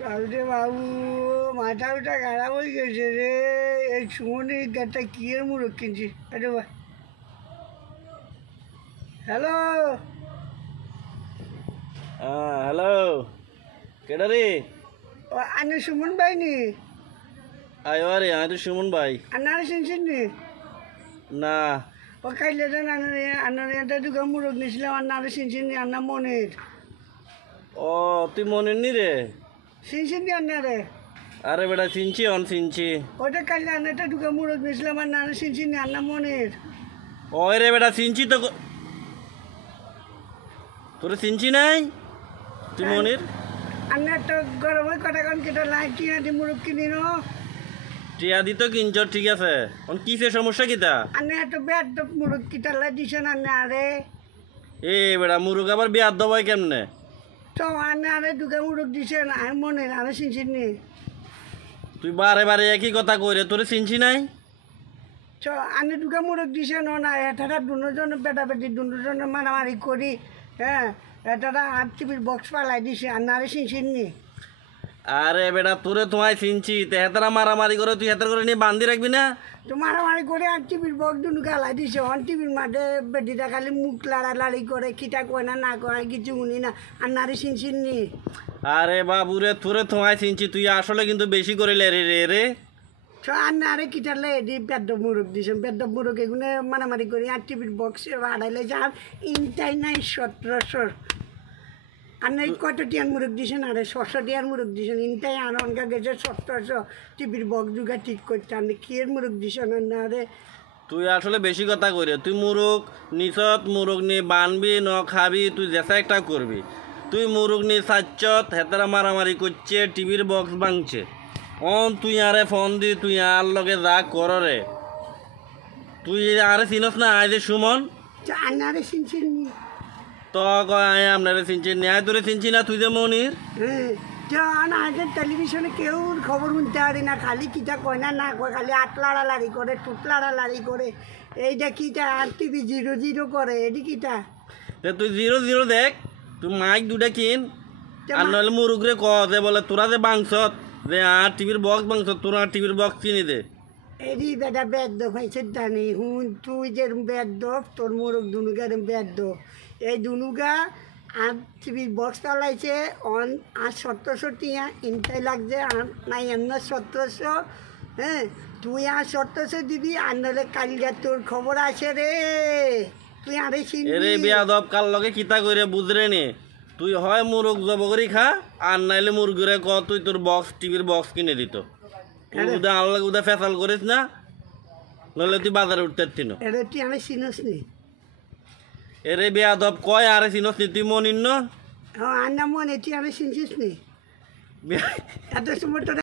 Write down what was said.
তাহলে বাবু মাথা উঠা খারাপ হয়ে গেছে রে। এই সুমনে গাড়িটা কি এর মুরগ কিনছি। আরে বা হ্যালো হ্যালো কেডা রে? ও আনে সুমন ভাই নি? আয় আরে আমি তো সুমন ভাই। আনারে শুনছেন নি? না ও কাইলে দেন আনারে একটা দুটো মুরগ নিয়েছিলাম। আনারে শুনছেন নি? আন্না মনের ও তুই মনে নি রে? শুনছেন নি আনারে? আরে বেটা চিনছি চিনছি। ওটা কাইলে আনারটা দুটো মুরগ নিয়েছিলাম। আনারে শুনছেন নি? আন্না মনের ওই রে বেটা চিনছি তো। তোরে চিনছি নাই? তুই মনির? আন্না একটা গরম হয় কটা কারণ কেটে লাইট কিনা দি মুরগ কিনি ন। টিয়া দিত কিনছ ঠিক আছে, কিসের সমস্যা কিতা? আন্না একটা ব্যাট মুরগ কিটা লাই দিছেন আরে। এ বেটা মুরগ আবার বিয়ার দবাই কেমনে? তো আরে দুটো মুরগ দিছেন আমি মনের আরে শুনছেন নি? তুই বারে বারে একই কথা কই রে, তোরে চিনছি নাই? চ আনে দুটো মুরগ দিছেন না এটা দুজন বেটা বেটি দুজন মারামারি করি। হ্যাঁ এটা আর টিভির বক্স পালাই দিছে আরে শুনছেন নি? আরে বেটা তোরে তোমায় চিনছি, তে হেতারা মারামারি করে তুই হেতার করে নিয়ে বান্ধি রাখবি না? তো মারামারি করে আর টিভির বক্স দুটো গালাই দিছে। অন টিভির মাঠে বেটিটা খালি মুখ লাড়ালাড়ি করে কিটা কয় না কয় কিছু শুনি না আরে শুনছেন নি? আরে বাবুরে তোরে তোমায় চিনছি, তুই আসলে কিন্তু বেশি করে লে রে রে রে। তো আরে কিটালে এটি পেদ্দ মুরগ দিছেন। পেদ্দ মুরগ এগুলো মারামারি করি আর টিভির বক্সে আড়াইলে যা ইনটাই নাই 1700। আর এই কত টিয়ার মুরগ দিছেন? আরে 600 টিয়ার মুরগ দিছেন। ইনটাই আর অনকা গেছে 1700 টিভির বক্স যুগা ঠিক করতে। আনে কি এর মুরগ দিছেন না আরে? তুই আসলে বেশি কথা কইরে, তুই মুরগ নিচত মুরগ নিয়ে বানবি ন খাবি, তুই যেসা একটা করবি। তুই মুরগ নিয়ে সাচ্চত হেতারা মারামারি করছে, টিভির বক্স ভাঙছে। তুই আরে ফোন দি, তুই আর লগে যা কর রে। তুই আরে চিনস না আয় যে সুমন? আরে শুনছেন নি? তো কয় আপনারা চিনছি ন্যায় তোরে চিনছি না তুই যে মনির? হ্যাঁ আগে টেলিভিশনে কেউ খবর শুনতে পারি না। খালি কিটা কয় না কয়, খালি আট লাড়ালাড়ি করে টুট লাড়ালাড়ি করে। এইটা কিটা আর টিভি 0-0 করে এটি কিটা? তুই 0-0 দেখ, তুই মাইক দুটা কিন। আর নইলে মুরুগরে ক যে বলে তোরা যে বাংছত যে আর টিভির বক্স বাংছত, তোরা টিভির বক্স কিনে দে। এরি বেটা বেদ্য ভাইছে জানি হুন তুই যে বেদ্য তোর মোরগ দুনুগার বেদ্য। এই দুনুগা আর টিভির বক্স চালাইছে অন আর 1700 টিয়া ইনটাই লাগছে আর নাই এমন 1700। হ্যাঁ তুই আর 1700 দিবি আর নাহলে কালকে তোর খবর আছে রে। তুই আরে এরে বিয়াদব কাল লগে কিতা কইরে বুঝরে নি? তুই হয় মুরগ জব করি খা আর নাইলে মুরগিরে ক তুই তোর বক্স টিভির বক্স কিনে দিত। উদা আল্লাহ উদা ফেসাল করিস না, নইলে তুই বাজারে উঠতে তিনো। এরে তুই আমি চিনস নি? এরে বিয়াদব কয় আরে চিনস নি তুই মনির ন? হ্যাঁ আর না মনে তুই আমি চিনছিস নি? এত সময় তোর